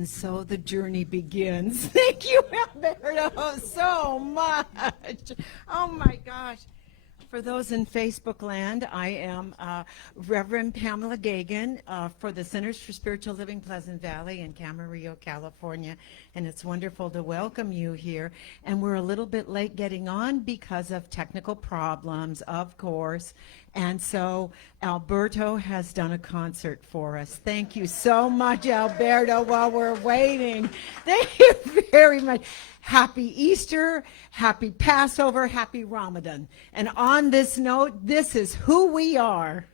And so the journey begins. Thank you, Alberto, so much. Oh my gosh. For those in Facebook land, I am Reverend Pamela Gagan for the Centers for Spiritual Living Pleasant Valley in Camarillo, California. And it's wonderful to welcome you here. And we're a little bit late getting on because of technical problems, of course. And so Alberto has done a concert for us. Thank you so much, Alberto, while we're waiting. Thank you very much. Happy Easter, happy Passover, happy Ramadan. And on this note, this is who we are.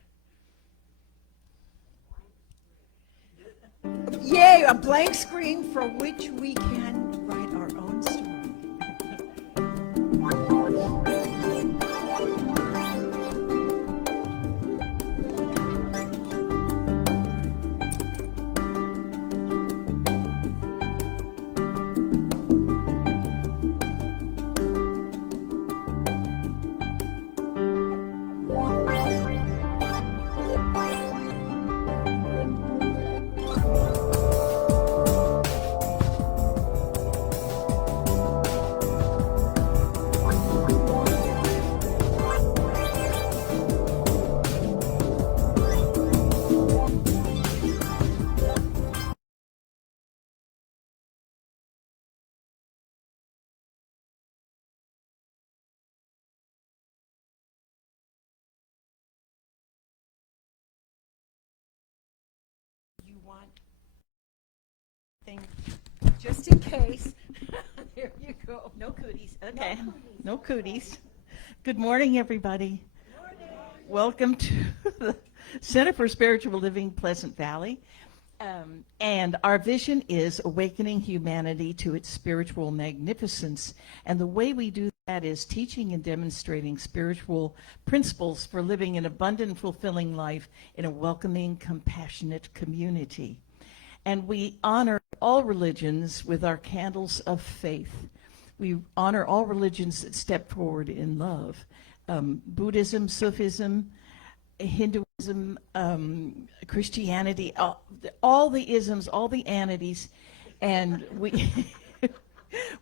Yay, a blank screen for which we can write our own story. Want thing just in case. There you go. No cooties. Okay. No cooties. Good morning, everybody. Good morning. Welcome to the Center for Spiritual Living Pleasant Valley. And our vision is awakening humanity to its spiritual magnificence. And the way we do that is teaching and demonstrating spiritual principles for living an abundant, fulfilling life in a welcoming, compassionate community. And we honor all religions with our candles of faith. We honor all religions that step forward in love. Buddhism, Sufism, Hinduism, Christianity, all the isms, all the anities, and we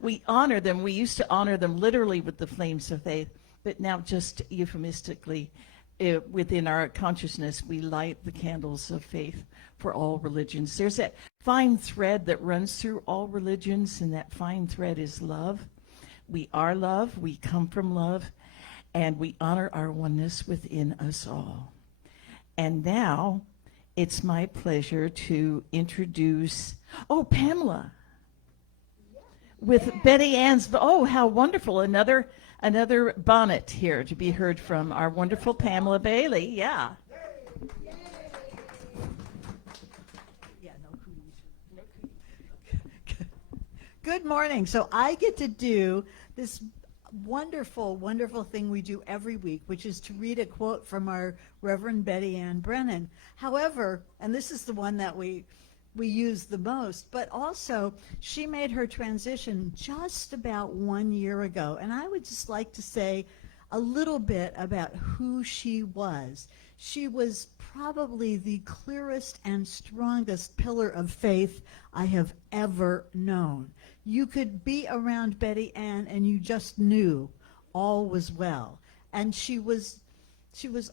we honor them. We used to honor them literally with the flames of faith, but now just euphemistically within our consciousness, we light the candles of faith for all religions. There's that fine thread that runs through all religions, and that fine thread is love. We are love, we come from love, and we honor our oneness within us all. And now it's my pleasure to introduce, Pamela, with Betty Ann's, how wonderful, another bonnet here to be heard from our wonderful Pamela Bailey, yeah. Good morning. So I get to do this wonderful, wonderful thing we do every week, which is to read a quote from our Reverend Betty Ann Brennan. However, and this is the one that we use the most, but also she made her transition just about 1 year ago. And I would just like to say a little bit about who she was. She was probably the clearest and strongest pillar of faith I have ever known. You could be around Betty Ann and you just knew all was well. And she was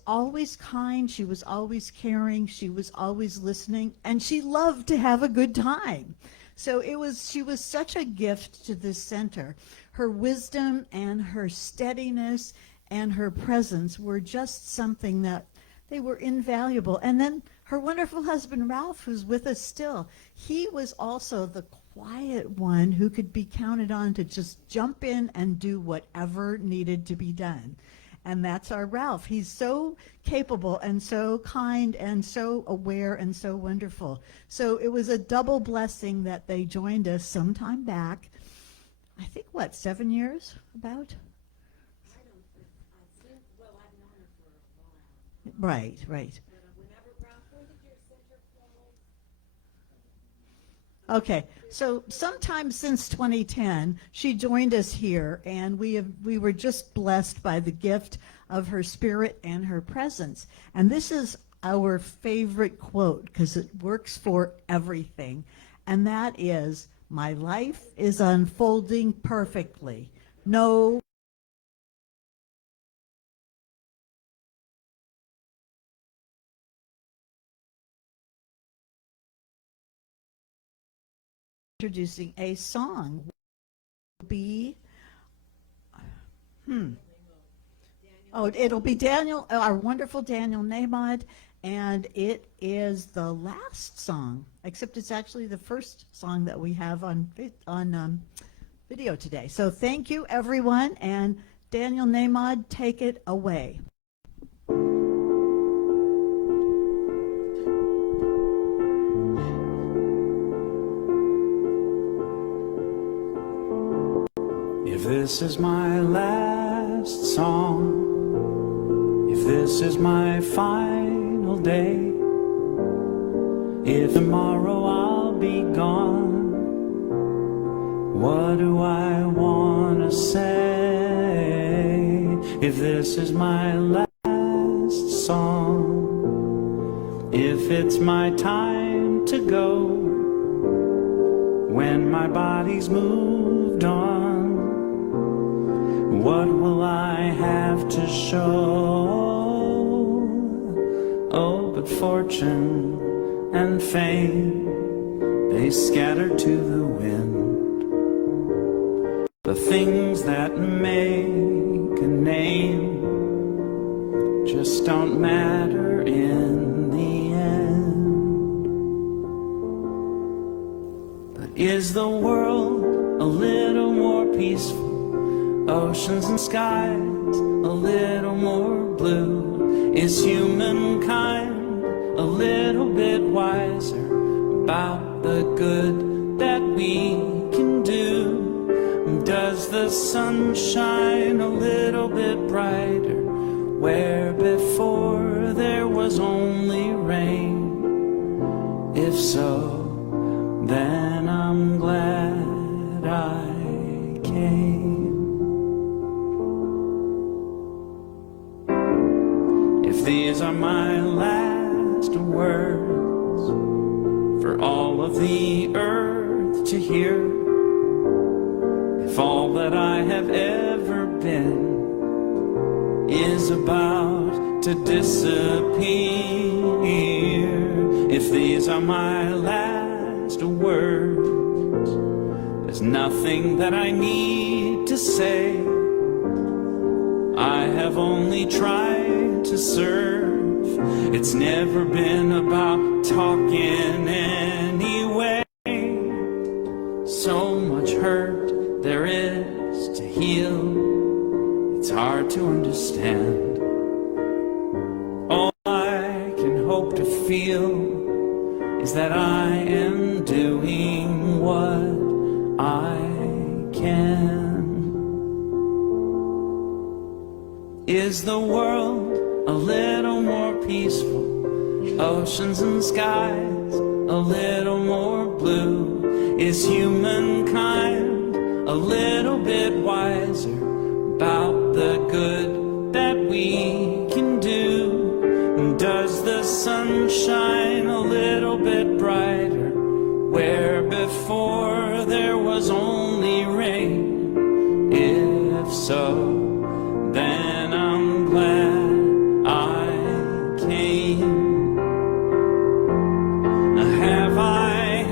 always kind, she was always caring, she was always listening, and she loved to have a good time. So she was such a gift to this center. Her wisdom and her steadiness and her presence were just something that they were invaluable. And then her wonderful husband, Ralph, who's with us still, he was also the quiet one who could be counted on to just jump in and do whatever needed to be done. And that's our Ralph. He's so capable and so kind and so aware and so wonderful. So it was a double blessing that they joined us sometime back. I think, 7 years about? I think, well, I've known her for a while. Right. But whenever, Ralph, when did your center close? Okay, so sometime since 2010, she joined us here, and we were just blessed by the gift of her spirit and her presence. And this is our favorite quote because it works for everything. and that is, my life is unfolding perfectly. No introducing a song. Be it'll be Daniel, our wonderful Daniel Nahmod, and it is the last song, except it's actually the first song that we have on video today. So thank you, everyone, and Daniel Nahmod, take it away. If this is my last song, if this is my final day, if tomorrow I'll be gone, what do I want to say? If this is my last song, if it's my time to go, when my body's moved on, what will I have to show? Oh, but fortune and fame, they scatter to the wind. The things that make a name just don't matter in the end. But is the world a little more peaceful? Oceans and skies a little more blue? Is humankind a little bit wiser about the good that we can do? Does the sun shine a little bit brighter where before there was only rain? If so, then I'm glad I came. If these are my last words for all of the earth to hear, if all that I have ever been is about to disappear, if these are my last words, there's nothing that I need to say. I have only tried to serve. It's never been about talking anyway. So much hurt there is to heal, it's hard to understand. All I can hope to feel is that I am doing what I can. Is the world a little more peaceful? Oceans and skies a little more blue? Is humankind a little bit wiser about the good that we can do? Does the sun shine a little bit brighter where before there was only rain? If so, then I'm glad I came. Have I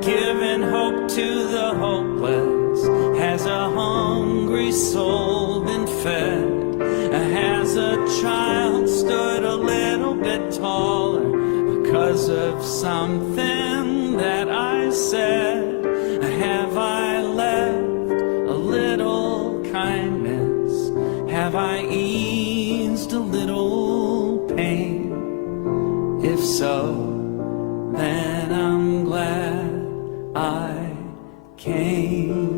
given hope to the hopeless? Has a hungry soul been fed? Has a child stood a little bit taller because of something that I said? Have I left a little kindness? Have I eased a little pain? If so, then I'm glad I came.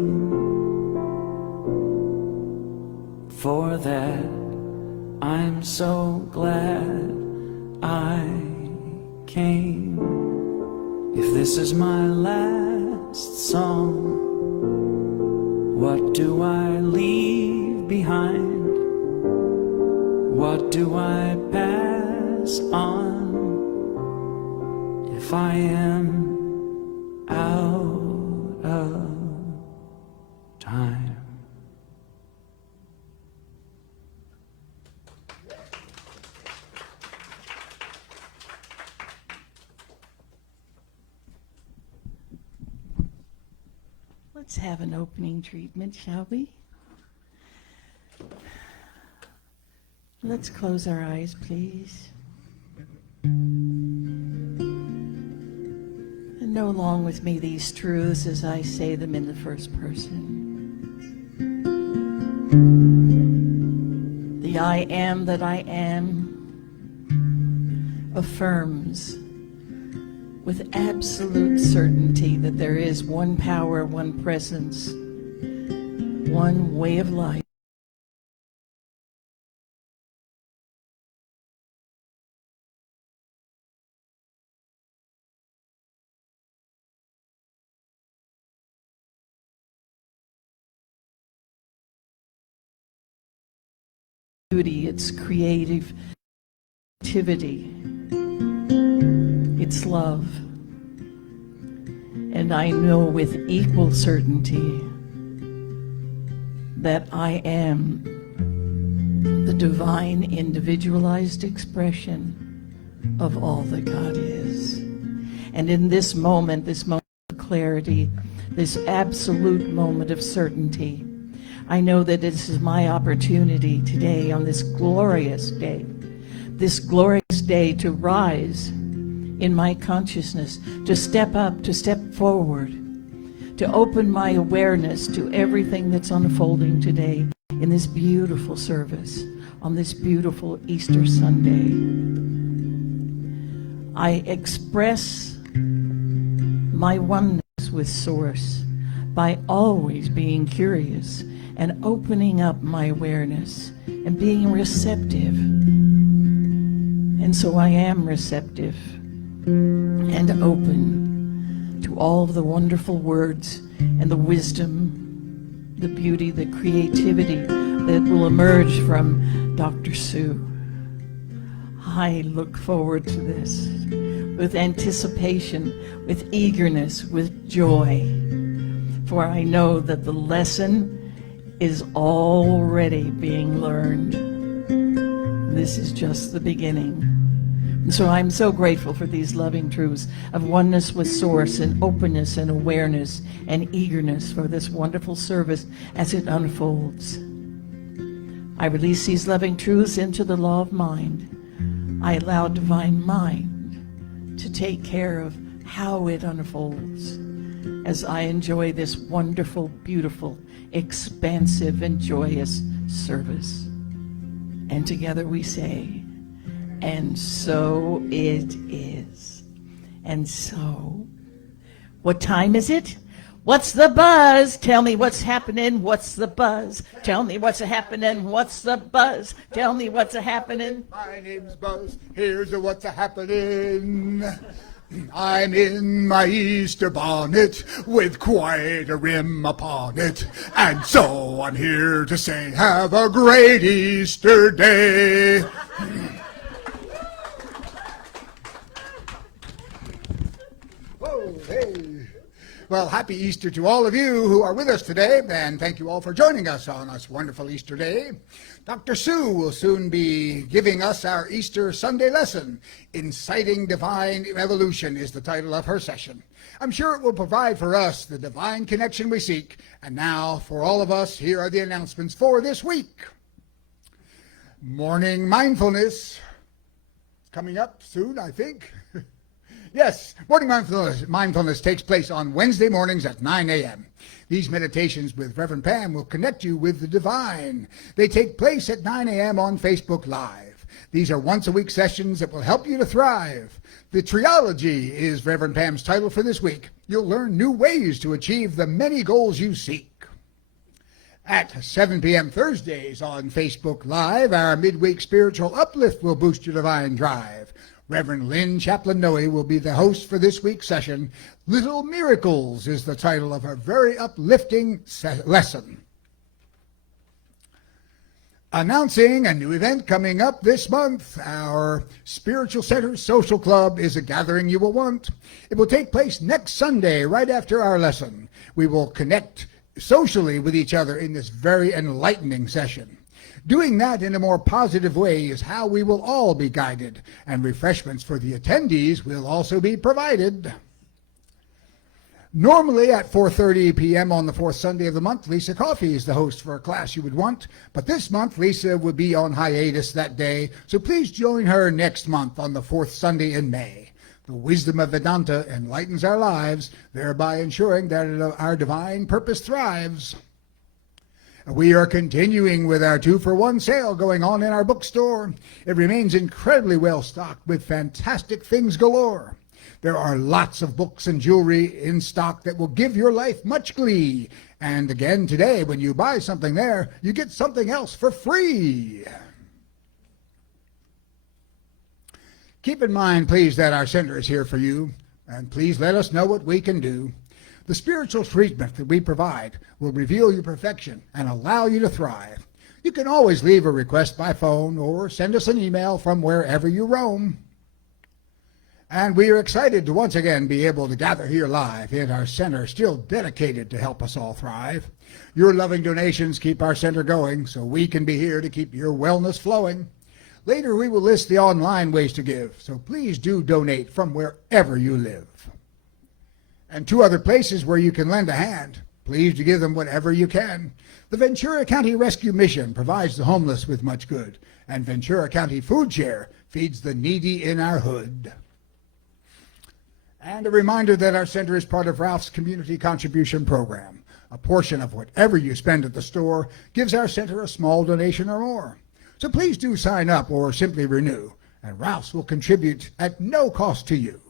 For that, I'm so glad I came. If this is my last song, what do I leave behind? What do I pass on if I am out Let's have an opening treatment, shall we? Let's close our eyes, please. And know along with me these truths as I say them in the first person. The I am that I am affirms with absolute certainty that there is one power, one presence, one way of life. Beauty, its creative activity, its love. And I know with equal certainty that I am the divine individualized expression of all that God is. And in this moment of clarity, this absolute moment of certainty, I know that this is my opportunity today on this glorious day to rise in my consciousness, to step up, to step forward, to open my awareness to everything that's unfolding today in this beautiful service on this beautiful Easter Sunday. I express my oneness with Source by always being curious and opening up my awareness and being receptive. And so I am receptive and open to all of the wonderful words and the wisdom, the beauty, the creativity that will emerge from Dr. Sue. I look forward to this with anticipation, with eagerness, with joy, for I know that the lesson is already being learned. This is just the beginning. And so I'm so grateful for these loving truths of oneness with Source and openness and awareness and eagerness for this wonderful service as it unfolds. I release these loving truths into the law of mind. I allow divine mind to take care of how it unfolds as I enjoy this wonderful, beautiful, expansive, and joyous service. And together we say, and so it is. And so, what time is it? What's the buzz? Tell me what's happening. What's the buzz? Tell me what's happening. What's the buzz? Tell me what's happening. My name's Buzz. Here's what's happening. I'm in my Easter bonnet with quite a rim upon it. And so I'm here to say, have a great Easter day. Whoa, hey. Well, happy Easter to all of you who are with us today, and thank you all for joining us on this wonderful Easter day. Dr. Sue will soon be giving us our Easter Sunday lesson. Inciting Divine Evolution is the title of her session. I'm sure it will provide for us the divine connection we seek. And now, for all of us, here are the announcements for this week. Morning mindfulness coming up soon, I think. Yes, morning mindfulness takes place on Wednesday mornings at 9 a.m. These meditations with Reverend Pam will connect you with the divine. They take place at 9 a.m. on Facebook Live. These are once-a-week sessions that will help you to thrive. The Triology is Reverend Pam's title for this week. You'll learn new ways to achieve the many goals you seek. At 7 p.m. Thursdays on Facebook Live, our midweek spiritual uplift will boost your divine drive. Reverend Lynn Chaplain-Noe will be the host for this week's session. Little Miracles is the title of her very uplifting lesson. Announcing a new event coming up this month, our Spiritual Center Social Club is a gathering you will want. It will take place next Sunday, right after our lesson. We will connect socially with each other in this very enlightening session. Doing that in a more positive way is how we will all be guided, and refreshments for the attendees will also be provided. Normally at 4:30 p.m. on the fourth Sunday of the month, Lisa Coffey is the host for a class you would want. But this month, Lisa will be on hiatus that day, so please join her next month on the fourth Sunday in May. The wisdom of Vedanta enlightens our lives, thereby ensuring that our divine purpose thrives. We are continuing with our 2-for-1 sale going on in our bookstore. It remains incredibly well stocked with fantastic things galore. There are lots of books and jewelry in stock that will give your life much glee. And again today, when you buy something there, you get something else for free. Keep in mind, please, that our center is here for you, and please let us know what we can do. The spiritual treatment that we provide will reveal your perfection and allow you to thrive. You can always leave a request by phone or send us an email from wherever you roam. And we are excited to once again be able to gather here live in our center, still dedicated to help us all thrive. Your loving donations keep our center going, so we can be here to keep your wellness flowing. Later we will list the online ways to give, so please do donate from wherever you live. And 2 other places where you can lend a hand. Please to give them whatever you can. The Ventura County Rescue Mission provides the homeless with much good, and Ventura County Food Share feeds the needy in our hood. And a reminder that our center is part of Ralph's Community Contribution Program. A portion of whatever you spend at the store gives our center a small donation or more. So please do sign up or simply renew, and Ralph's will contribute at no cost to you.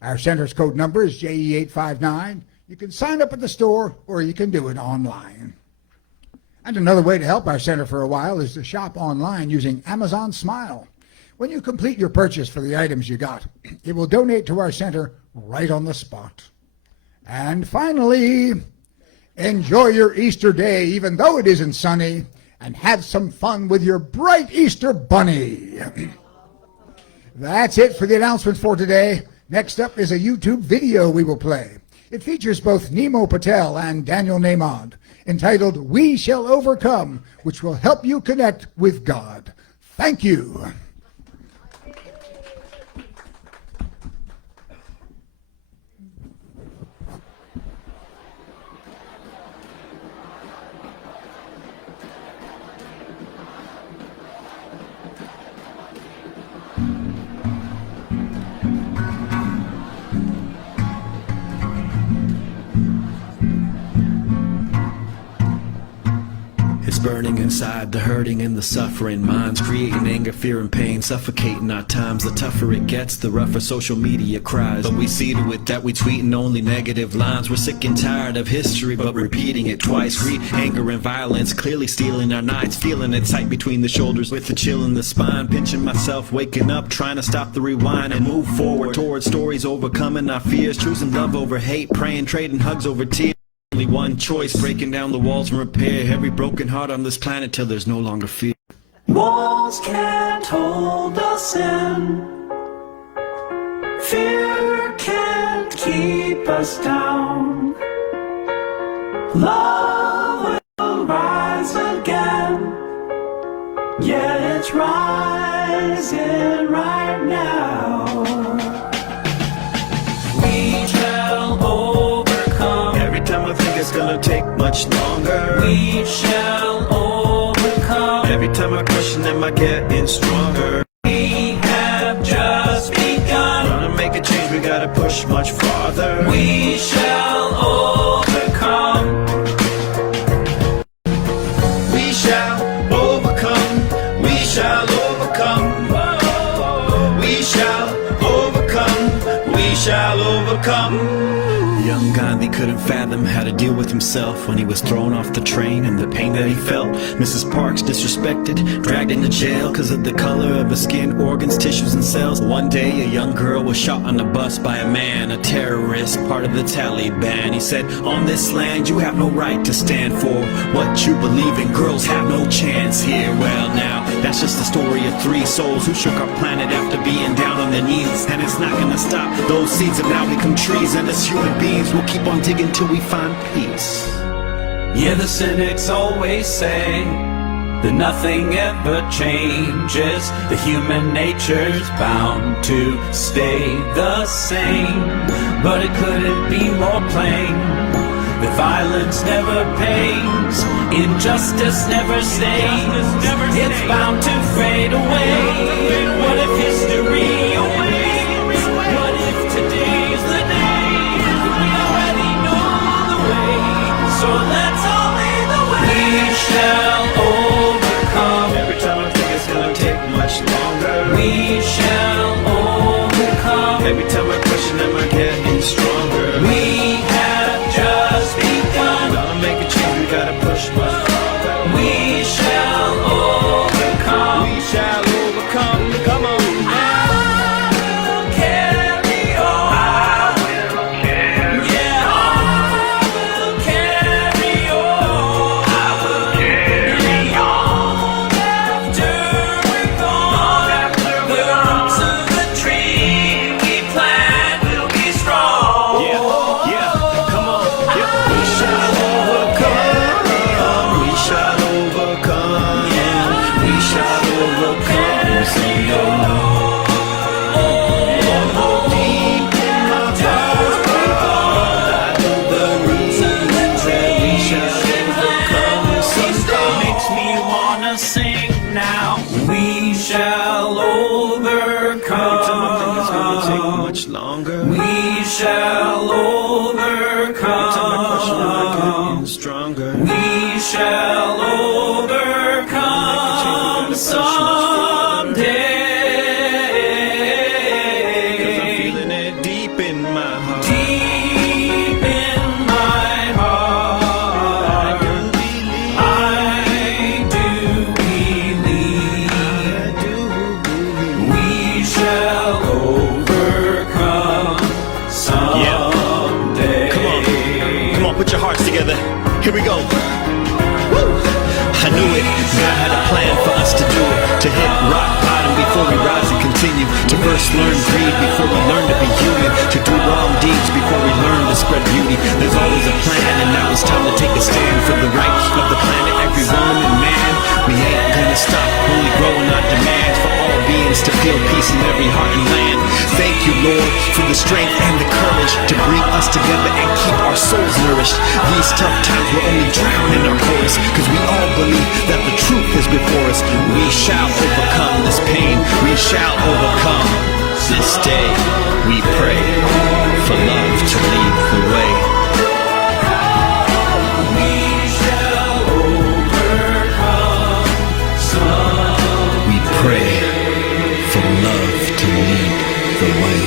Our center's code number is JE859. You can sign up at the store or you can do it online. And another way to help our center for a while is to shop online using Amazon Smile. When you complete your purchase for the items you got, it will donate to our center right on the spot. And finally, enjoy your Easter day even though it isn't sunny, and have some fun with your bright Easter bunny. That's it for the announcements for today. Next up is a YouTube video we will play. It features both Nemo Patel and Daniel Nahmad, entitled We Shall Overcome, which will help you connect with God. Thank you. It's burning inside, the hurting and the suffering. Minds creating anger, fear and pain, suffocating our times. The tougher it gets, the rougher social media cries. But we see to it that we tweeting only negative lines. We're sick and tired of history, but repeating it twice. Greed, anger and violence, clearly stealing our nights. Feeling it tight between the shoulders with a chill in the spine. Pinching myself, waking up, trying to stop the rewind and move forward towards stories, overcoming our fears. Choosing love over hate, praying, trading hugs over tears. Only one choice, breaking down the walls and repair every broken heart on this planet till there's no longer fear. Walls can't hold us in. Fear can't keep us down. Love will rise again. Yeah, it's rising right now. We shall overcome. Every time I think it's gonna take much longer, we shall overcome. Every time I question, am I getting stronger? We have just begun. Gonna make a change, we gotta push much farther. We shall overcome. We shall overcome. We shall overcome. Whoa. We shall overcome. We shall overcome. Young Gandhi couldn't fathom how to deal with himself when he was thrown off the train and the pain that he felt. Mrs. Parks disrespected, dragged into jail because of the color of her skin, organs, tissues, and cells. One day, a young girl was shot on a bus by a man, a terrorist, part of the Taliban. He said, on this land, you have no right to stand for what you believe in. Girls have no chance here. Well, now, that's just the story of 3 souls who shook our planet after being down on their knees. And it's not gonna stop. Those seeds have now become trees, and as human beings, we'll keep on digging till we find peace. Yeah, the cynics always say that nothing ever changes, that human nature's bound to stay the same. But it couldn't be more plain that violence never pays, injustice never stays, it's bound to fade away. What if history awaits? What if today's the day? We already know the way, so let's all lead the way. We shall overcome. Every time I think it's gonna take much longer, we shall overcome. Every time I question, am I getting stronger? We have just begun. Gotta make a change, we gotta push much farther. We shall overcome. We shall overcome. Come on. I will carry on. I will carry yeah, I will carry on. I will carry on. After we're gone, the roots of the tree we plant will be strong. Yeah, come on. Yeah. We shall overcome. We shall overcome. Yeah. We shall overcome. Sing along. Deep in my heart, I know the reason that we shall overcome. Someday makes me wanna sing now. We shall overcome. Every time I think it's gonna take much longer, we shall overcome. Every time I question, am I getting stronger? We shall overcome someday. 'Cause I'm feeling it deep in my heart. Deep in my heart. I do believe. We shall overcome someday. Come on, put your hearts together. Here we go. Woo! I knew it. God had a plan for us to do it. To hit rock bottom before we rise and continue. To first learn greed before we learn to be human. To do wrong deeds before we learn to spread beauty. There's always a plan, and now it's time to take a stand for the right of the planet, every woman and man. We ain't gonna stop, only growing our demands for all beings to feel peace in every heart and land. Thank you, Lord, for the strength and the courage to bring us together and keep our souls nourished. These tough times will only drown in our chorus, cause we all believe that the truth is before us. We shall overcome this pain. We shall overcome this day. We pray for love to lead the way. We shall overcome someday. We pray for love to lead the way.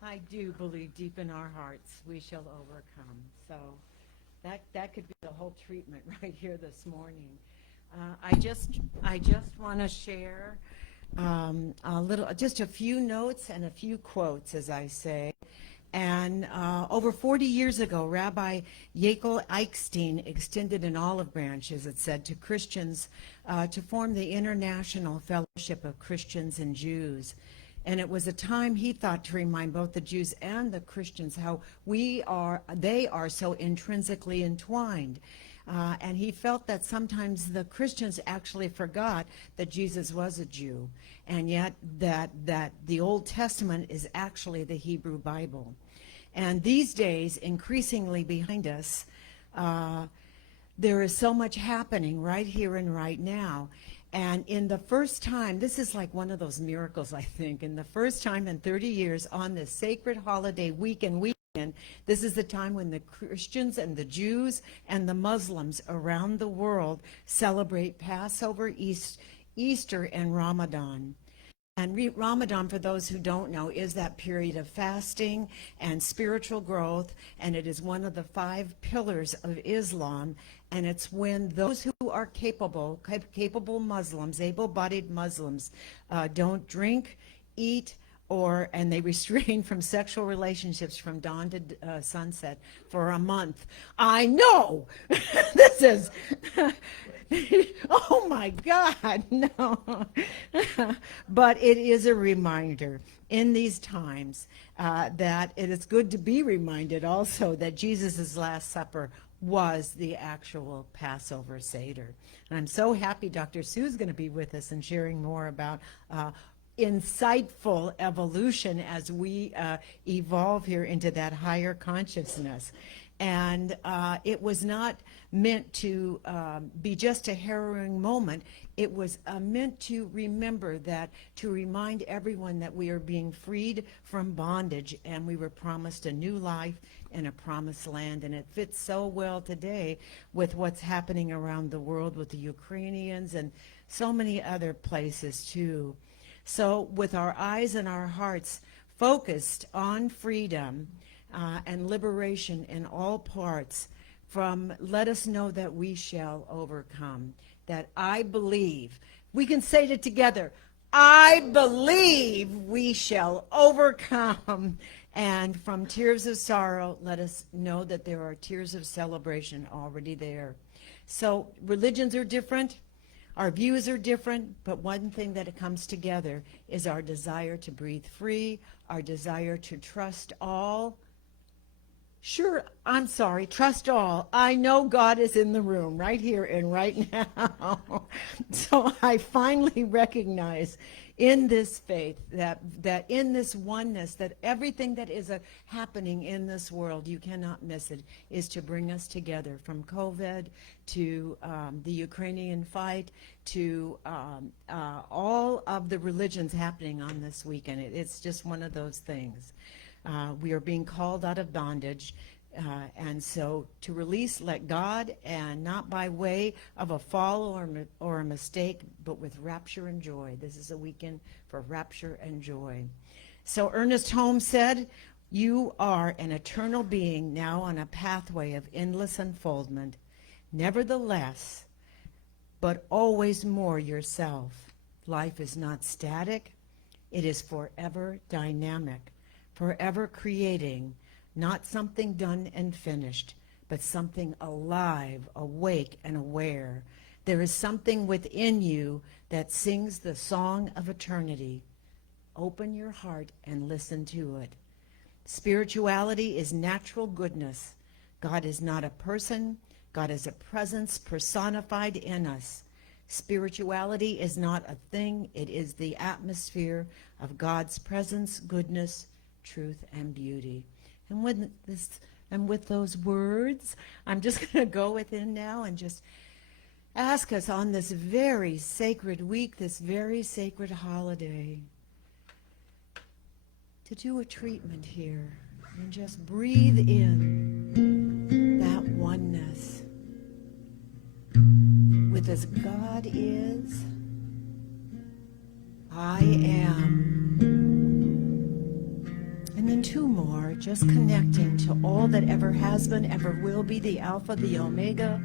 I do believe deep in our hearts we shall overcome. So that could be the whole treatment right here this morning. I just want to share just a few notes and a few quotes, as I say. And over 40 years ago, Rabbi Yaakov Eichstein extended an olive branch, as it said, to Christians to form the International Fellowship of Christians and Jews. And it was a time, he thought, to remind both the Jews and the Christians how they are so intrinsically entwined. And he felt that sometimes the Christians actually forgot that Jesus was a Jew, and yet that the Old Testament is actually the Hebrew Bible. And these days, increasingly behind us, there is so much happening right here and right now. And in the first time, this is like one of those miracles, I think, in the first time in 30 years on this sacred holiday weekend, this is the time when the Christians and the Jews and the Muslims around the world celebrate Passover, Easter, and Ramadan. And Ramadan, for those who don't know, is that period of fasting and spiritual growth, and it is one of the 5 pillars of Islam. And it's when those who are capable Muslims, able-bodied Muslims, don't drink, eat, and they restrain from sexual relationships from dawn to sunset for a month. I know! This is... Oh my God, no. But it is a reminder in these times that it is good to be reminded also that Jesus' Last Supper was the actual Passover Seder. And I'm so happy Dr. Sue's going to be with us and sharing more about insightful evolution as we evolve here into that higher consciousness. And it was not meant to be just a harrowing moment. It was meant to remember that, to remind everyone that we are being freed from bondage and we were promised a new life in a promised land. And it fits so well today with what's happening around the world with the Ukrainians and so many other places too. So with our eyes and our hearts focused on freedom and liberation in all parts, let us know that we shall overcome. That I believe, we can say it together, I believe we shall overcome. And from tears of sorrow, let us know that there are tears of celebration already there. So religions are different, our views are different, but one thing that comes together is our desire to breathe free, our desire to trust all. Sure, I'm sorry, trust all. I know God is in the room right here and right now. So I finally recognize in this faith, that in this oneness, that everything that is happening in this world, you cannot miss it, is to bring us together, from COVID to the Ukrainian fight to all of the religions happening on this weekend. It's just one of those things. We are being called out of bondage. And so to release, let God, and not by way of a fall or a mistake, but with rapture and joy. This is a weekend for rapture and joy. So Ernest Holmes said, you are an eternal being now on a pathway of endless unfoldment. Nevertheless, but always more yourself. Life is not static. It is forever dynamic, forever creating, not something done and finished, but something alive, awake, and aware. There is something within you that sings the song of eternity. Open your heart and listen to it. Spirituality is natural goodness. God is not a person. God is a presence personified in us. Spirituality is not a thing. It is the atmosphere of God's presence, goodness, truth, and beauty. And with those words, I'm just going to go within now and just ask us on this very sacred week, this very sacred holiday, to do a treatment here and just breathe in that oneness with as God is, I am. And then 2 more, just connecting to all that ever has been, ever will be, the Alpha, the Omega,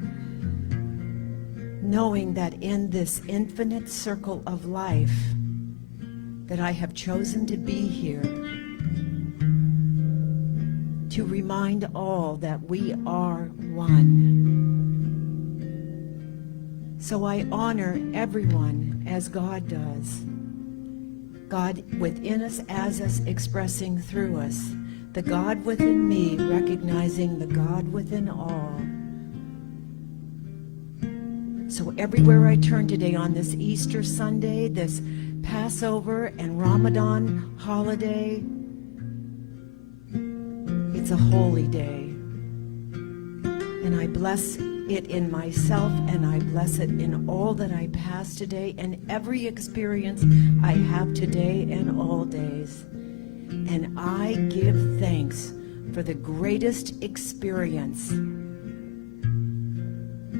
knowing that in this infinite circle of life that I have chosen to be here, to remind all that we are one. So I honor everyone as God does. God within us, as us, expressing through us. The God within me, recognizing the God within all. So everywhere I turn today on this Easter Sunday, this Passover and Ramadan holiday, it's a holy day. And I bless it in myself, and I bless it in all that I pass today, and every experience I have today and all days. And I give thanks for the greatest experience,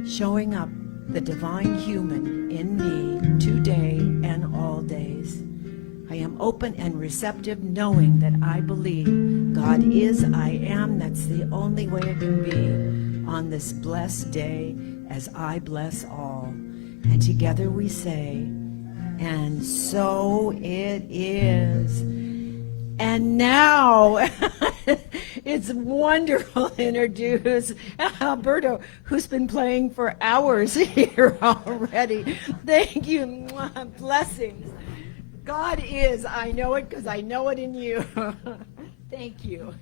showing up the divine human in me today and all days. I am open and receptive, knowing that I believe God is, I am. That's the only way it can be on this blessed day, as I bless all. And together we say, and so it is. And now it's wonderful to introduce Alberto, who's been playing for hours here already. Thank you. Mwah. Blessings. God is, I know it because I know it in you. Thank you.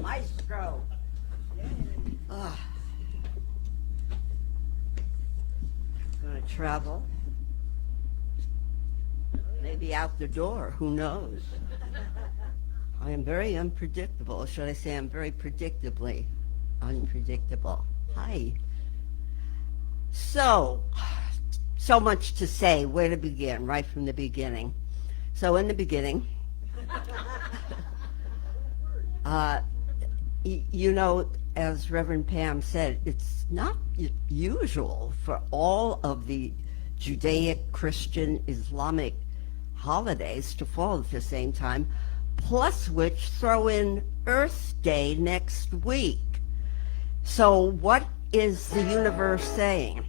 Maestro. Gonna travel. Maybe out the door, who knows? I am very unpredictable. Should I say I'm very predictably unpredictable? Hi. So much to say. Where to begin? Right from the beginning. So in the beginning, you know, as Reverend Pam said, it's not usual for all of the Judaic, Christian, Islamic holidays to fall at the same time, plus which throw in Earth Day next week. So what is the universe saying?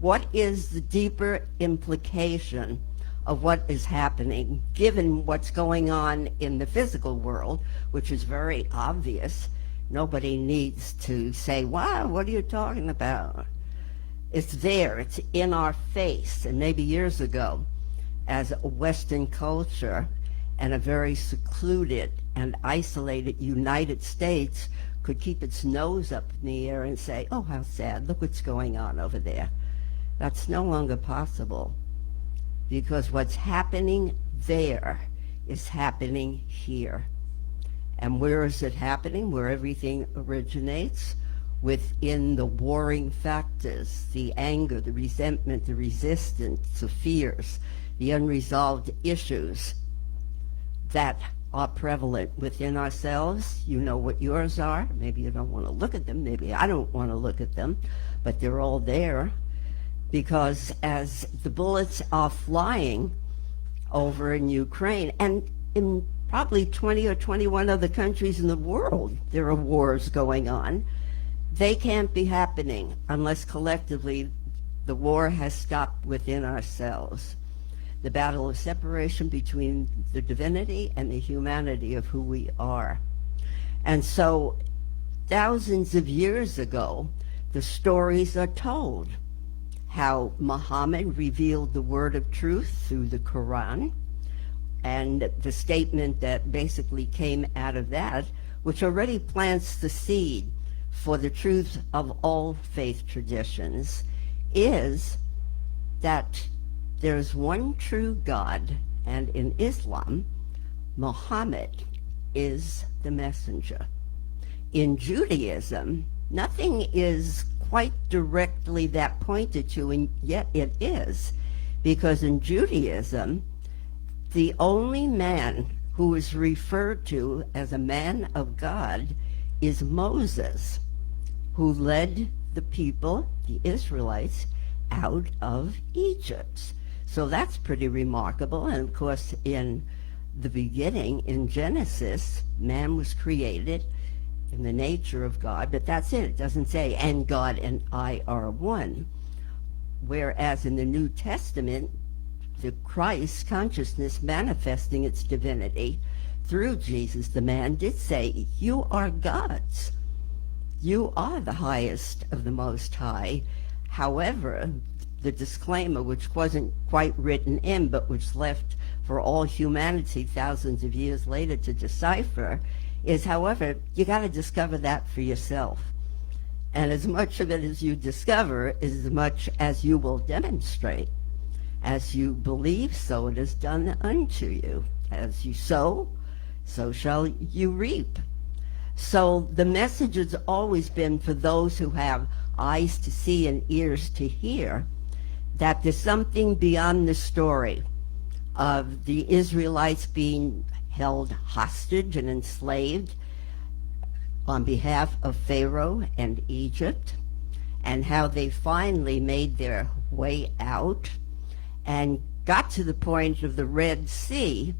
What is the deeper implication of what is happening, given what's going on in the physical world, which is very obvious? Nobody needs to say, wow, what are you talking about? It's there, it's in our face. And maybe years ago, as a Western culture and a very secluded and isolated United States could keep its nose up in the air and say, oh, how sad, look what's going on over there. That's no longer possible, because what's happening there is happening here. And where is it happening? Where everything originates? Within the warring factors, the anger, the resentment, the resistance, the fears, the unresolved issues that are prevalent within ourselves. You know what yours are. Maybe you don't want to look at them. Maybe I don't want to look at them, but they're all there. Because as the bullets are flying over in Ukraine, and in probably 20 or 21 other countries in the world, there are wars going on. They can't be happening unless collectively the war has stopped within ourselves. The battle of separation between the divinity and the humanity of who we are. And so thousands of years ago, the stories are told. How Muhammad revealed the word of truth through the Quran, and the statement that basically came out of that, which already plants the seed for the truth of all faith traditions, is that there's one true God, and in Islam, Muhammad is the messenger. In Judaism, nothing is quite directly that pointed to, and yet it is, because in Judaism, the only man who is referred to as a man of God is Moses, who led the people, the Israelites, out of Egypt. So that's pretty remarkable. And of course, in the beginning, in Genesis, man was created in the nature of God, but that's it. It doesn't say, and God and I are one. Whereas in the New Testament, the Christ consciousness manifesting its divinity through Jesus, the man, did say, you are gods. You are the highest of the Most High. However, the disclaimer, which wasn't quite written in, but which left for all humanity thousands of years later to decipher, is, however, you got to discover that for yourself. And as much of it as you discover is as much as you will demonstrate. As you believe, so it is done unto you. As you sow, so shall you reap. So the message has always been for those who have eyes to see and ears to hear, that there's something beyond the story of the Israelites being held hostage and enslaved on behalf of Pharaoh and Egypt, and how they finally made their way out and got to the point of the Red Sea.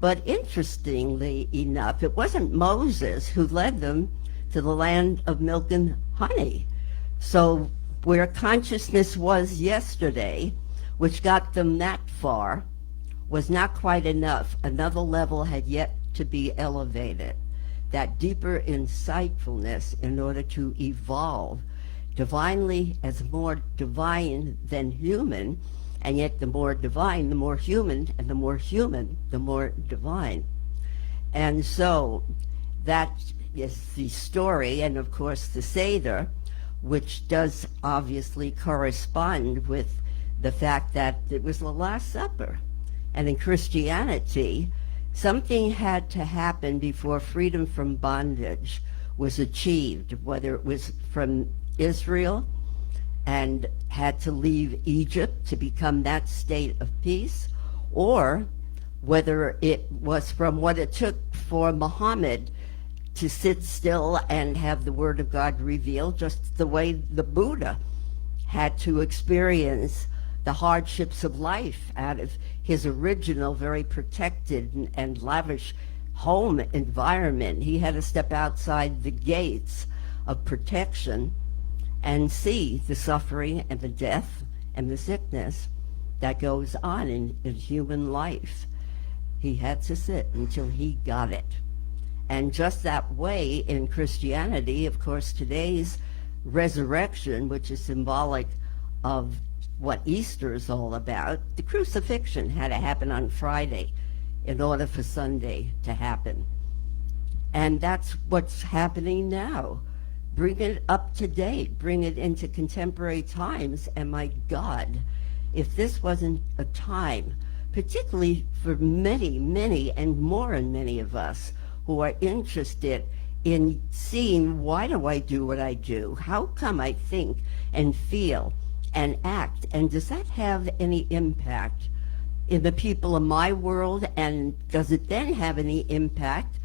But interestingly enough, it wasn't Moses who led them to the land of milk and honey. So where consciousness was yesterday, which got them that far, was not quite enough. Another level had yet to be elevated. That deeper insightfulness in order to evolve divinely as more divine than human, and yet the more divine, the more human, and the more human, the more divine. And so that is the story, and of course the Seder, which does obviously correspond with the fact that it was the Last Supper. And in Christianity, something had to happen before freedom from bondage was achieved, whether it was from Israel and had to leave Egypt to become that state of peace, or whether it was from what it took for Muhammad to sit still and have the Word of God revealed, just the way the Buddha had to experience the hardships of life out of his original, very protected and lavish home environment. He had to step outside the gates of protection and see the suffering and the death and the sickness that goes on in human life. He had to sit until he got it. And just that way in Christianity, of course, today's resurrection, which is symbolic of what Easter is all about, the crucifixion had to happen on Friday in order for Sunday to happen. And that's what's happening now. Bring it up to date, bring it into contemporary times, and my God, if this wasn't a time, particularly for many, many, and more than many of us who are interested in seeing, why do I do what I do? How come I think and feel and act? And does that have any impact in the people of my world? And does it then have any impact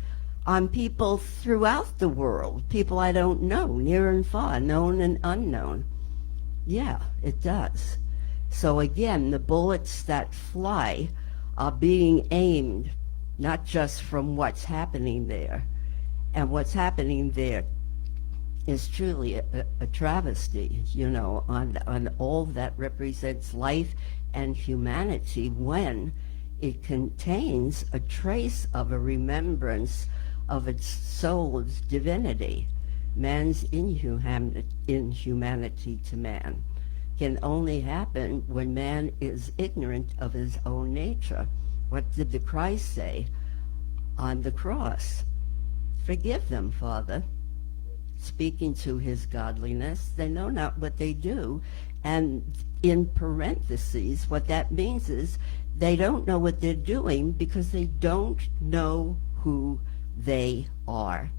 on people throughout the world, people I don't know, near and far, known and unknown? Yeah, it does. So again, the bullets that fly are being aimed not just from what's happening there. And what's happening there is truly a travesty, you know, on all that represents life and humanity, when it contains a trace of a remembrance of its soul's divinity. Man's inhumanity to man can only happen when man is ignorant of his own nature. What did the Christ say on the cross? Forgive them, Father. Speaking to his godliness, they know not what they do. And in parentheses, what that means is they don't know what they're doing because they don't know who they are.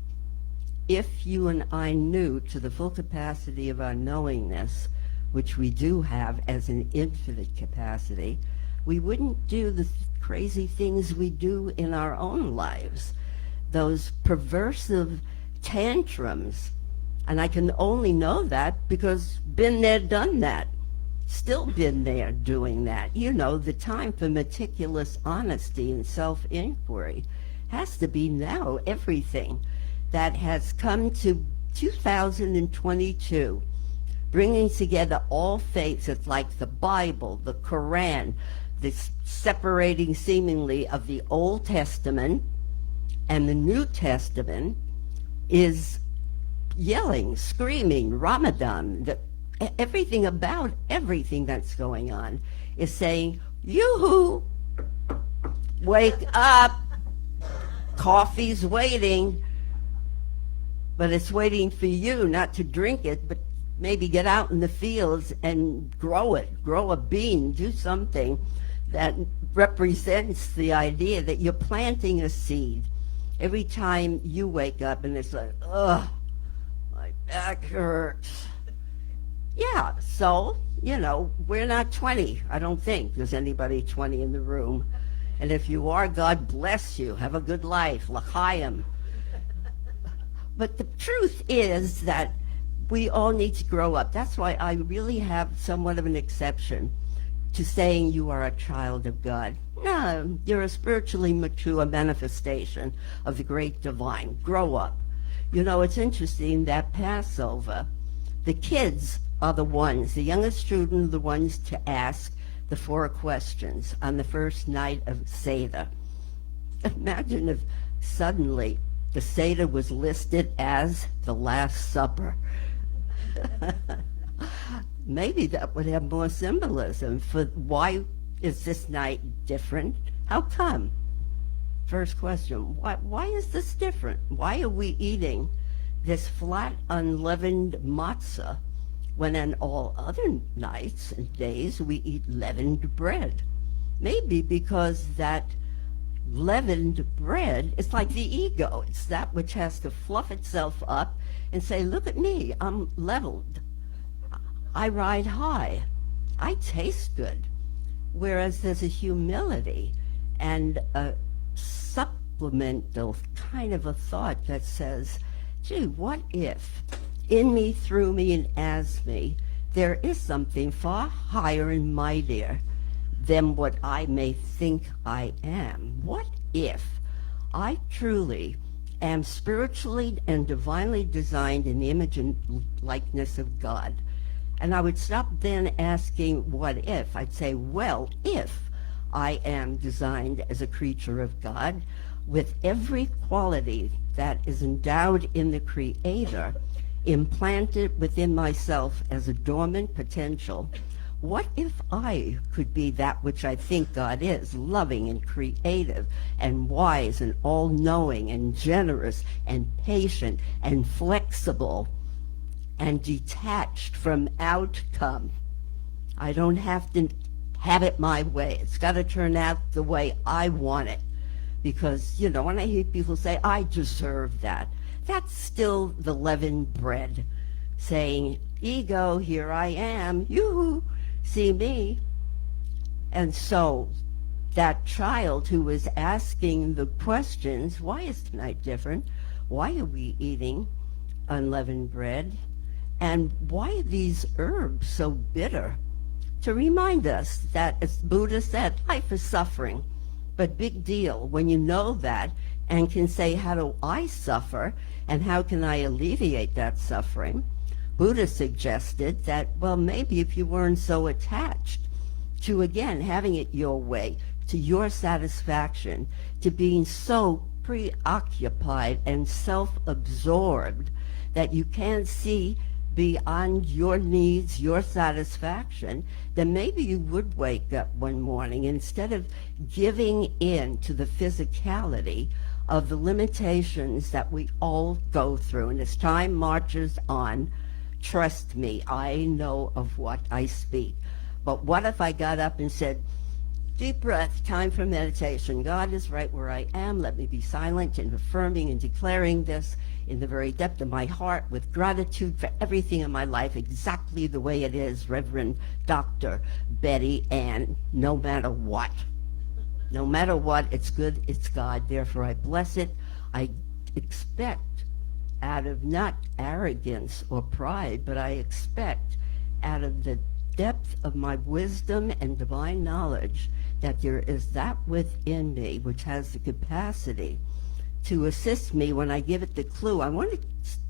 If you and I knew to the full capacity of our knowingness, which we do have as an infinite capacity, we wouldn't do the crazy things we do in our own lives, those perversive tantrums. And I can only know that because been there, done that, still been there doing that. You know, the time for meticulous honesty and self-inquiry has to be now. Everything that has come to 2022, bringing together all faiths, it's like the Bible, the Quran, this separating seemingly of the Old Testament and the New Testament, is yelling, screaming, Ramadan. Everything about everything that's going on is saying, yoo-hoo, wake up, coffee's waiting, but it's waiting for you not to drink it, but maybe get out in the fields and grow it, grow a bean, do something that represents the idea that you're planting a seed. Every time you wake up and it's like, ugh, my back hurts. Yeah, so, you know, we're not 20. I don't think there's anybody 20 in the room. And if you are, God bless you. Have a good life. L'chaim. But the truth is that we all need to grow up. That's why I really have somewhat of an exception to saying you are a child of God. No, you're a spiritually mature manifestation of the great divine. Grow up. You know, it's interesting that Passover, the kids are the ones, the youngest children are the ones to ask the 4 questions on the first night of Seder. Imagine if suddenly the Seder was listed as the Last Supper. Maybe that would have more symbolism for why is this night different? How come? first question. Why is this different? Why are we eating this flat, unleavened matzah when on all other nights and days we eat leavened bread? Maybe because that leavened bread is like the ego. It's that which has to fluff itself up and say, look at me, I'm leveled. I ride high. I taste good. Whereas there's a humility and a supplemental kind of a thought that says, gee, what if in me, through me, and as me, there is something far higher and mightier than what I may think I am? What if I truly am spiritually and divinely designed in the image and likeness of God? And I would stop then asking, what if? I'd say, well, if I am designed as a creature of God with every quality that is endowed in the Creator, implanted within myself as a dormant potential, what if I could be that which I think God is, loving and creative and wise and all-knowing and generous and patient and flexible and detached from outcome? I don't have to have it my way. It's got to turn out the way I want it. Because, you know, when I hear people say, I deserve that, that's still the leavened bread saying, ego, here I am, you see me. And so that child who was asking the questions, why is tonight different? Why are we eating unleavened bread? And why are these herbs so bitter? To remind us that, as Buddha said, life is suffering. But big deal when you know that and can say, how do I suffer and how can I alleviate that suffering? Buddha suggested that, well, maybe if you weren't so attached to, again, having it your way, to your satisfaction, to being so preoccupied and self-absorbed that you can't see beyond your needs, your satisfaction, then maybe you would wake up one morning, instead of giving in to the physicality of the limitations that we all go through. And as time marches on, trust me, I know of what I speak. But what if I got up and said, deep breath, time for meditation. God is right where I am. Let me be silent and affirming and declaring this in the very depth of my heart with gratitude for everything in my life exactly the way it is, Reverend Dr. Betty Ann, no matter what. No matter what, it's good, it's God, therefore I bless it. I expect out of not arrogance or pride, but I expect out of the depth of my wisdom and divine knowledge that there is that within me which has the capacity to assist me when I give it the clue. I want to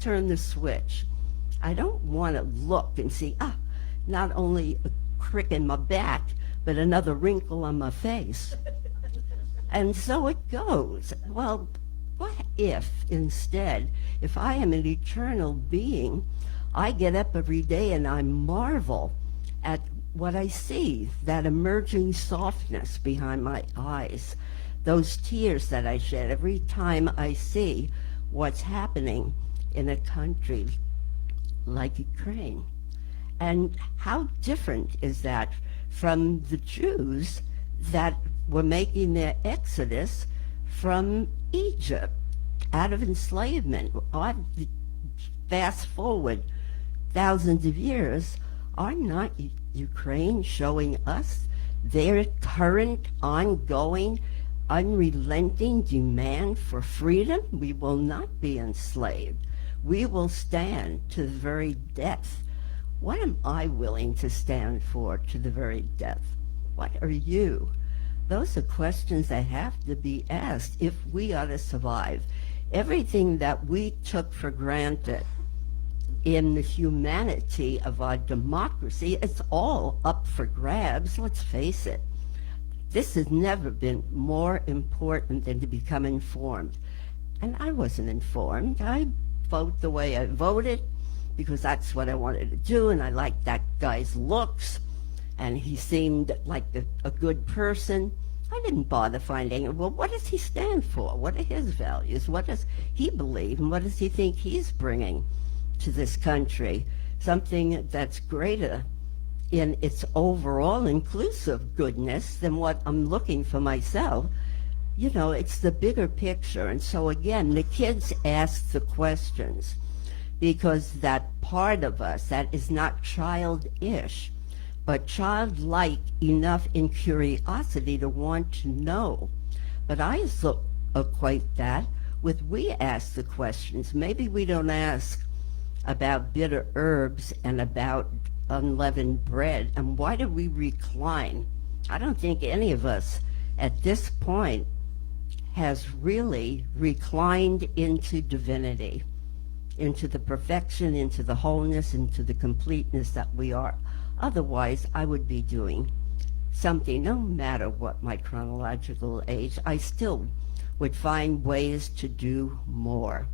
turn the switch. I don't want to look and see, not only a crick in my back, but another wrinkle on my face. And so it goes. Well, what if instead, if I am an eternal being, I get up every day and I marvel at what I see, that emerging softness behind my eyes, those tears that I shed every time I see what's happening in a country like Ukraine. And how different is that from the Jews that were making their exodus from Egypt out of enslavement? Fast forward thousands of years, are not Ukraine showing us their current, ongoing, unrelenting demand for freedom? We will not be enslaved. We will stand to the very death. What am I willing to stand for to the very death? What are you? Those are questions that have to be asked if we are to survive. Everything that we took for granted in the humanity of our democracy, it's all up for grabs. Let's face it. This has never been more important than to become informed. And I wasn't informed. I vote the way I voted because that's what I wanted to do, and I liked that guy's looks, and he seemed like a good person. I didn't bother finding, well, what does he stand for? What are his values? What does he believe? And what does he think he's bringing to this country? Something that's greater in its overall inclusive goodness than what I'm looking for myself. You know, it's the bigger picture. And so again, the kids ask the questions because that part of us that is not childish, but childlike enough in curiosity to want to know. But I also equate that with we ask the questions. Maybe we don't ask about bitter herbs and about unleavened bread. And why do we recline? I don't think any of us at this point has really reclined into divinity, into the perfection, into the wholeness, into the completeness that we are. Otherwise, I would be doing something, no matter what my chronological age, I still would find ways to do more,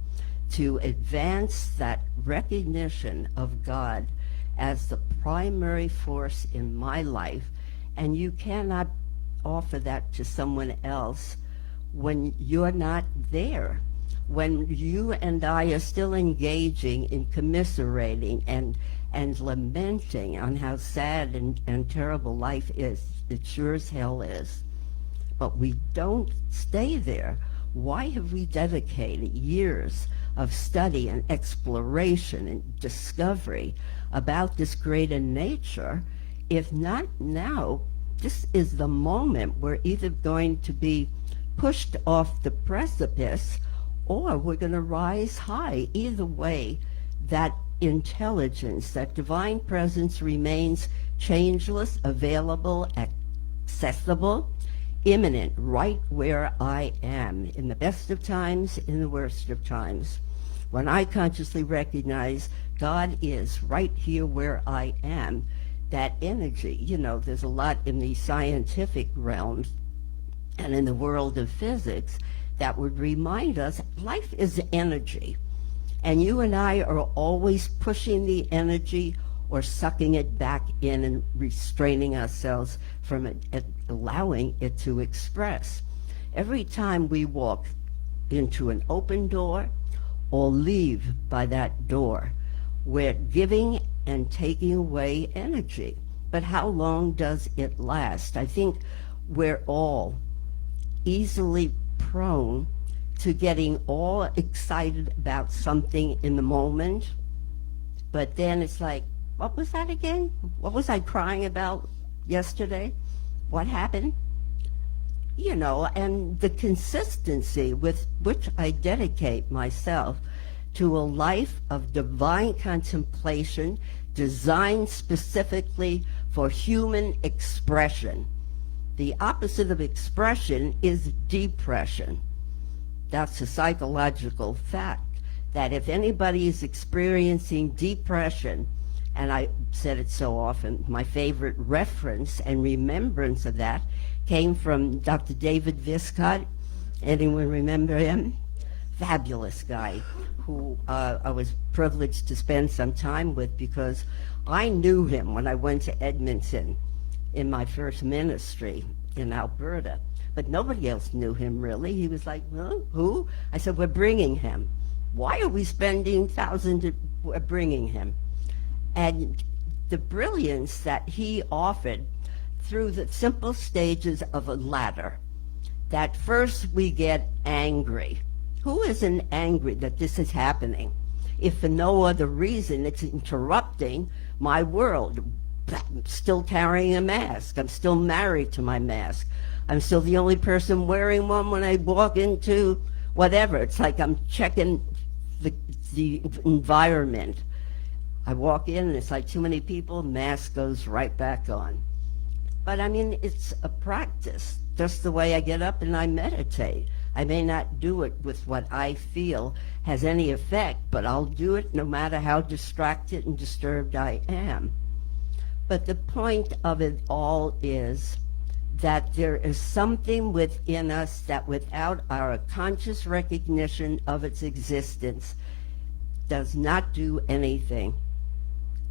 to advance that recognition of God as the primary force in my life. And you cannot offer that to someone else when you're not there. When you and I are still engaging in commiserating and lamenting on how sad and terrible life is. It sure as hell is. But we don't stay there. Why have we dedicated years of study and exploration and discovery about this greater nature if not now? This is the moment we're either going to be pushed off the precipice or we're going to rise high. Either way, that intelligence, that divine presence remains changeless, available, accessible, imminent, right where I am, in the best of times, in the worst of times. When I consciously recognize God is right here where I am, that energy, you know, there's a lot in the scientific realms and in the world of physics that would remind us life is energy. And you and I are always pushing the energy or sucking it back in and restraining ourselves from it, allowing it to express. Every time we walk into an open door or leave by that door, we're giving and taking away energy. But how long does it last? I think we're all easily prone to getting all excited about something in the moment, but then it's like, what was that again? What was I crying about yesterday? What happened? You know, and the consistency with which I dedicate myself to a life of divine contemplation designed specifically for human expression. The opposite of expression is depression. That's a psychological fact, that if anybody is experiencing depression, and I said it so often, my favorite reference and remembrance of that came from Dr. David Viscott. Anyone remember him? Fabulous guy who I was privileged to spend some time with because I knew him when I went to Edmonton in my first ministry in Alberta. But nobody else knew him, really. He was like, huh? Who? I said, we're bringing him. Why are we spending thousands bringing him? And the brilliance that he offered through the simple stages of a ladder, that first we get angry. Who isn't angry that this is happening? If for no other reason, it's interrupting my world. I'm still carrying a mask. I'm still married to my mask. I'm still the only person wearing one when I walk into whatever. It's like I'm checking the environment. I walk in and it's like too many people, mask goes right back on. But I mean, it's a practice, just the way I get up and I meditate. I may not do it with what I feel has any effect, but I'll do it no matter how distracted and disturbed I am. But the point of it all is that there is something within us that without our conscious recognition of its existence does not do anything.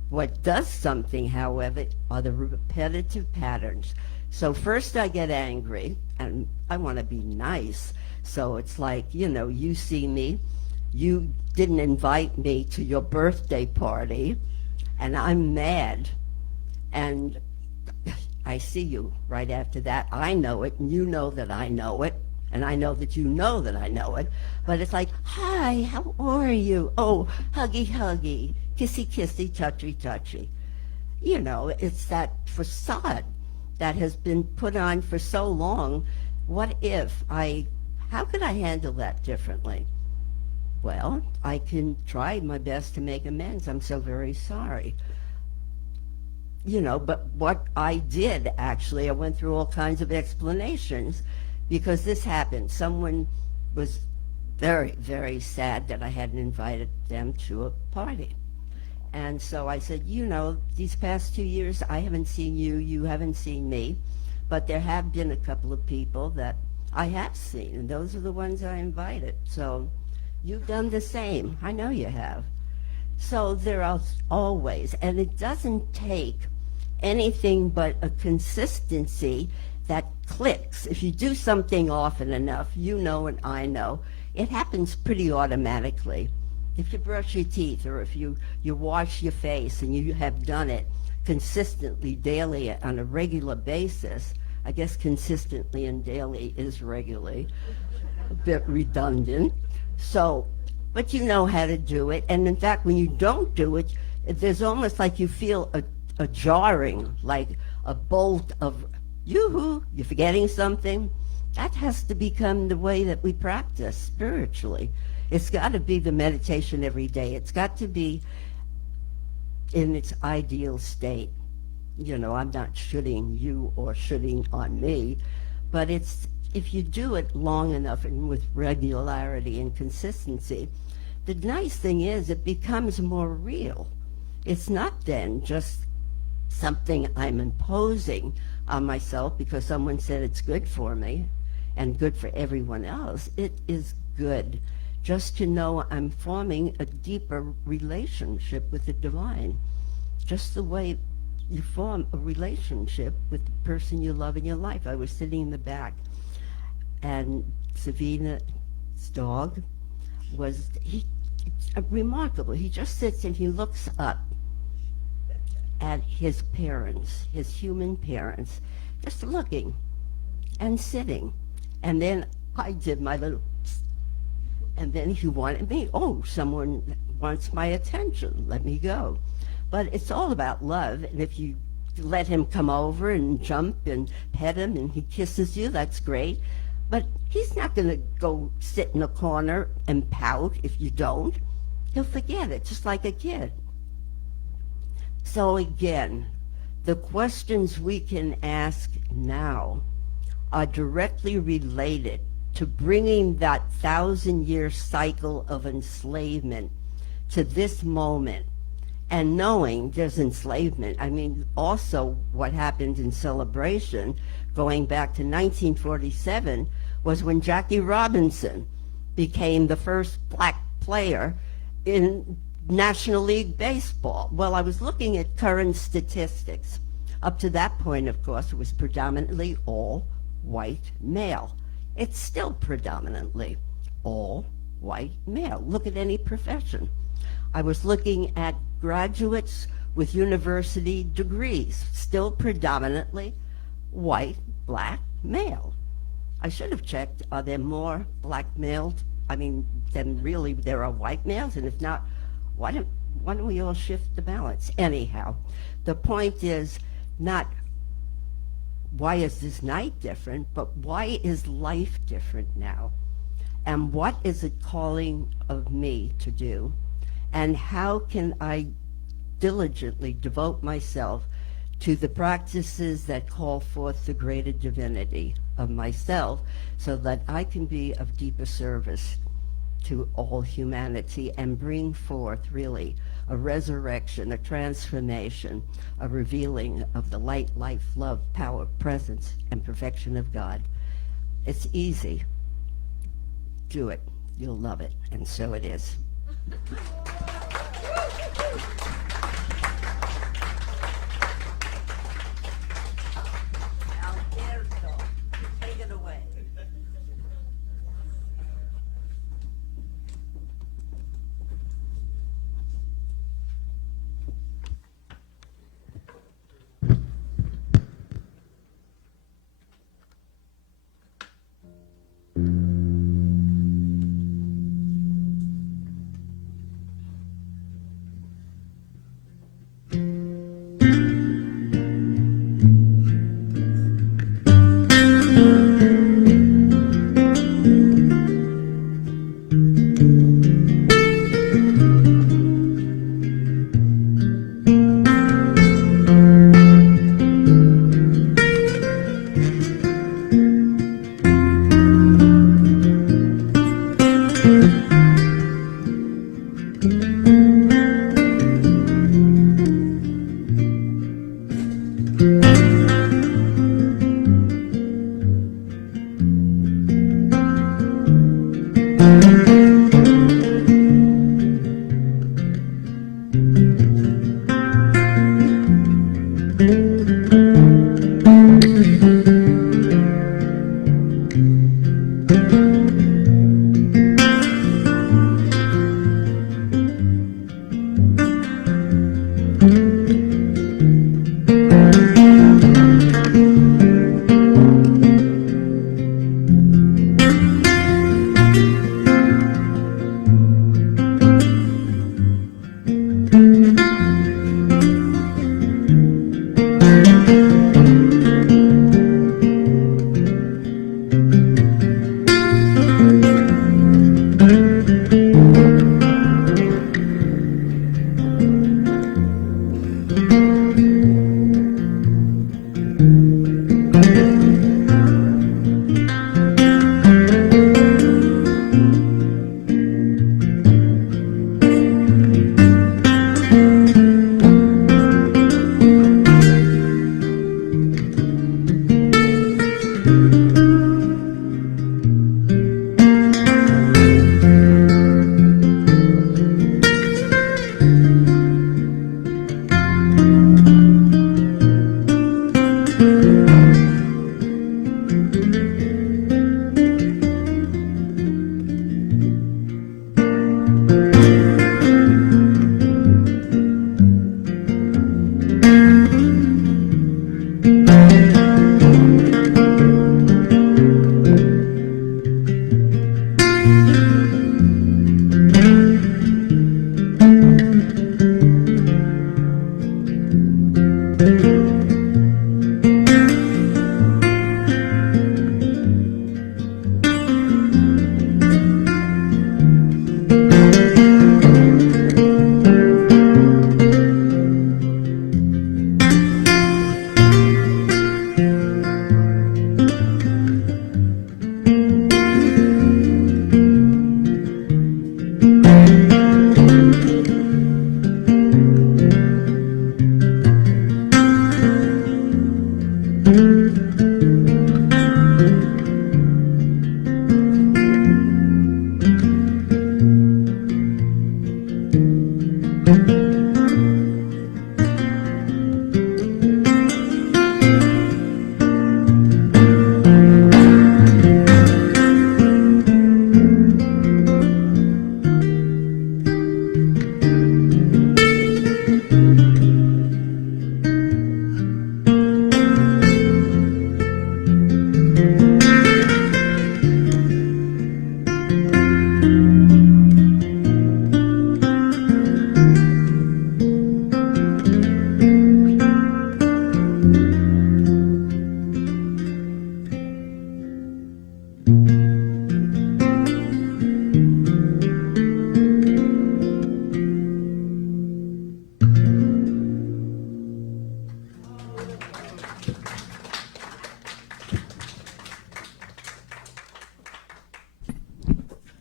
What does something, however, are the repetitive patterns, So first I get angry, and I want to be nice. So it's like, you see me, you didn't invite me to your birthday party, and I'm mad. And I see you right after that. I know it, and you know that I know it, and I know that you know that I know it. But it's like, hi, how are you? Oh, huggy, huggy, kissy, kissy, touchy, touchy. It's that facade that has been put on for so long. How could I handle that differently? Well, I can try my best to make amends. I'm so very sorry. But what I did, actually, I went through all kinds of explanations because this happened. Someone was very, very sad that I hadn't invited them to a party. And so I said, these past 2 years, I haven't seen you, you haven't seen me, but there have been a couple of people that I have seen, and those are the ones I invited. So you've done the same. I know you have. So there are always, and it doesn't take anything but a consistency that clicks. If you do something often enough, and I know, it happens pretty automatically. If you brush your teeth or if you wash your face and you have done it consistently daily on a regular basis, I guess consistently and daily is regularly, a bit redundant. So, but you know how to do it. And in fact, when you don't do it, there's almost like you feel a jarring, like a bolt of, yoo-hoo, you're forgetting something. That has to become the way that we practice spiritually. It's got to be the meditation every day. It's got to be in its ideal state. I'm not shooting you or shooting on me, but if you do it long enough and with regularity and consistency, the nice thing is it becomes more real. It's not then just something I'm imposing on myself because someone said it's good for me and good for everyone else. It is good just to know I'm forming a deeper relationship with the divine, just the way you form a relationship with the person you love in your life. I was sitting in the back, and Savina's dog was remarkable. He just sits and he looks up at his parents, his human parents, just looking and sitting. And then I did my little, and then he wanted me, someone wants my attention, let me go. But it's all about love, and if you let him come over and jump and pet him and he kisses you, that's great. But he's not going to go sit in a corner and pout if you don't. He'll forget it, just like a kid. So again, the questions we can ask now are directly related to bringing that 1,000-year cycle of enslavement to this moment and knowing there's enslavement. I mean, also what happened in Celebration, going back to 1947, was when Jackie Robinson became the first black player in National League Baseball. Well, I was looking at current statistics. Up to that point, of course, it was predominantly all white male. It's still predominantly all white male. Look at any profession. I was looking at graduates with university degrees, still predominantly white, black, male. I should have checked, are there more black males, than really there are white males? And if not, why don't we all shift the balance? Anyhow, the point is not why is this night different, but why is life different now? And what is it calling of me to do? And how can I diligently devote myself to the practices that call forth the greater divinity of myself so that I can be of deeper service to all humanity and bring forth really a resurrection, a transformation, a revealing of the light, life, love, power, presence, and perfection of God. It's easy. Do it. You'll love it. And so it is.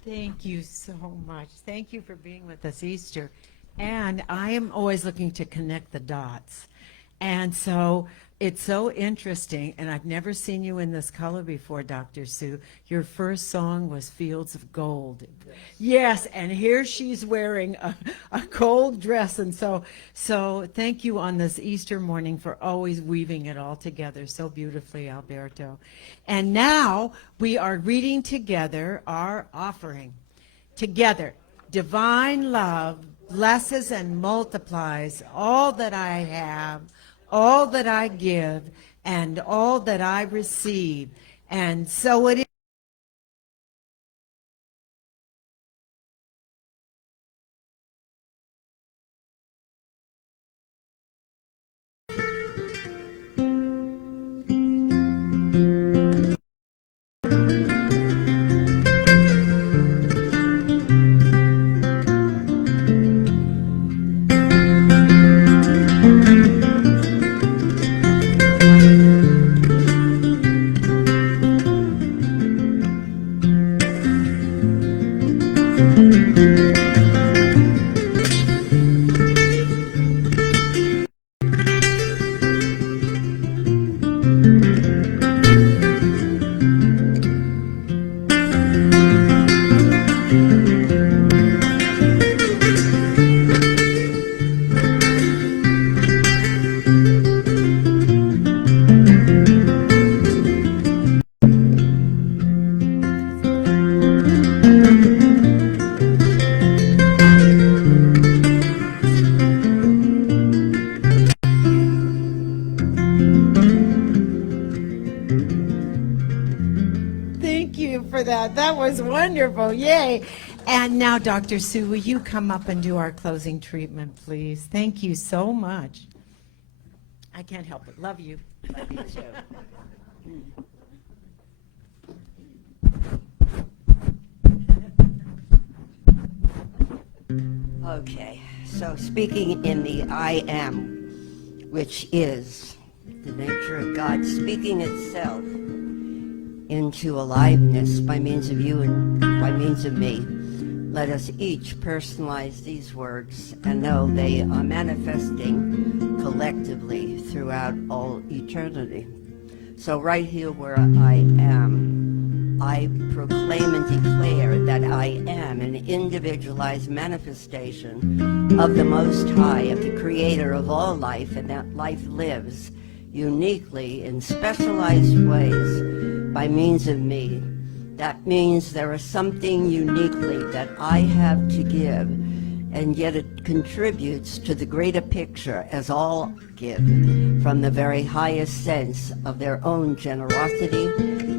Thank you so much. Thank you for being with us Easter. And I am always looking to connect the dots. And so it's so interesting, and I've never seen you in this color before, Dr. Sue. Your first song was Fields of Gold. Yes, and here she's wearing a gold dress. And so thank you on this Easter morning for always weaving it all together so beautifully, Alberto. And now we are reading together our offering. Together, divine love blesses and multiplies all that I have, all that I give, and all that I receive. And so it is. Thank you for that. That was wonderful. Yay. And now, Dr. Sue, will you come up and do our closing treatment, please? Thank you so much. I can't help it. Love you. Love you too. Okay, so speaking in the I am, which is the nature of God speaking itself into aliveness by means of you and by means of me, let us each personalize these words and know they are manifesting collectively throughout all eternity. So right here where I am, I proclaim and declare that I am an individualized manifestation of the Most High, of the Creator of all life, and that life lives uniquely in specialized ways by means of me. That means there is something uniquely that I have to give, and yet it contributes to the greater picture as all give from the very highest sense of their own generosity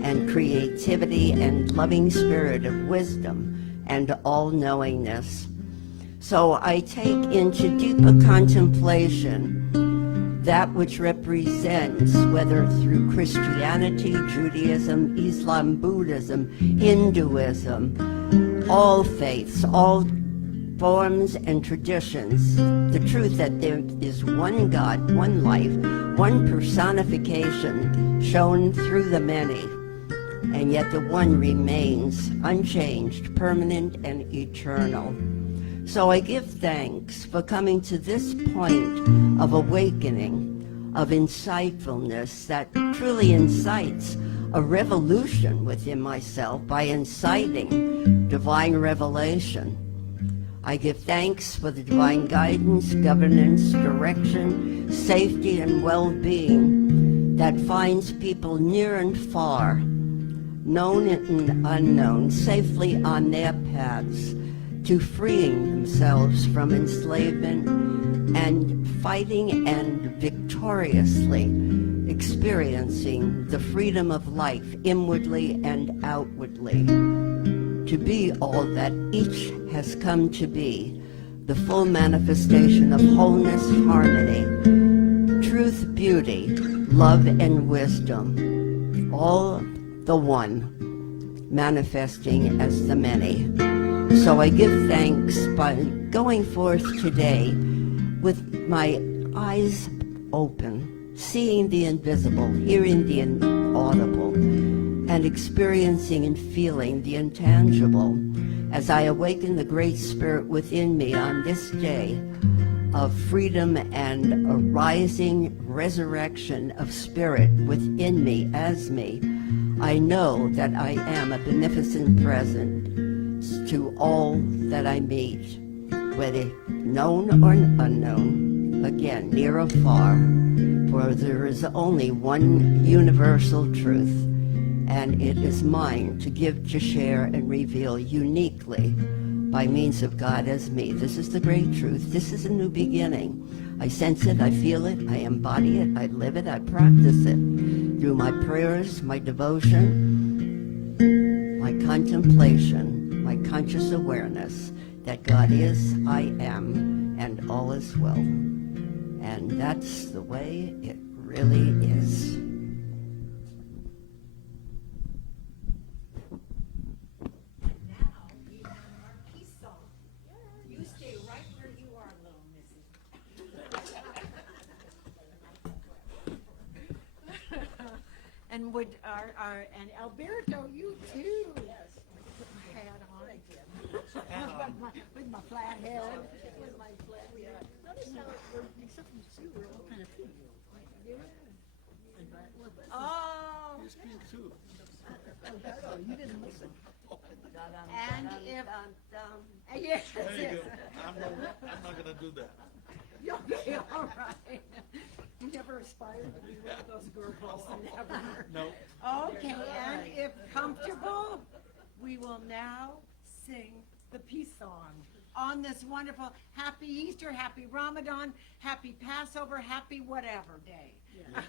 and creativity and loving spirit of wisdom and all-knowingness. So I take into deeper contemplation that which represents, whether through Christianity, Judaism, Islam, Buddhism, Hinduism, all faiths, all forms and traditions, the truth that there is one God, one life, one personification shown through the many, and yet the one remains unchanged, permanent, and eternal. So I give thanks for coming to this point of awakening, of insightfulness that truly incites a revolution within myself by inciting divine revelation. I give thanks for the divine guidance, governance, direction, safety, and well-being that finds people near and far, known and unknown, safely on their paths to freeing themselves from enslavement and fighting and victoriously experiencing the freedom of life inwardly and outwardly, to be all that each has come to be, the full manifestation of wholeness, harmony, truth, beauty, love, and wisdom, all the one manifesting as the many. So I give thanks by going forth today with my eyes open, seeing the invisible, hearing the inaudible, and experiencing and feeling the intangible as I awaken the Great Spirit within me on this day of freedom and a rising resurrection of spirit within me as me. I know that I am a beneficent present to all that I meet, whether known or unknown, again, near or far, for there is only one universal truth, and it is mine to give, to share, and reveal uniquely by means of God as me. This is the great truth. This is a new beginning. I sense it, I feel it, I embody it, I live it, I practice it through my prayers, my devotion, my contemplation, my conscious awareness that God is, I am, and all is well. And that's the way it really is. And would and Alberto, you too. Yes. Put my hat on. With my flat head. With my flat head. Notice how except from Sue, we're all kind of pink. Oh. Oh, you didn't listen. And if yes, yes. I'm not gonna do that. Okay, all right. You never aspired to be one of those girls, never. No. Okay, and if comfortable, we will now sing the peace song on this wonderful happy Easter, happy Ramadan, happy Passover, happy whatever day. Yeah.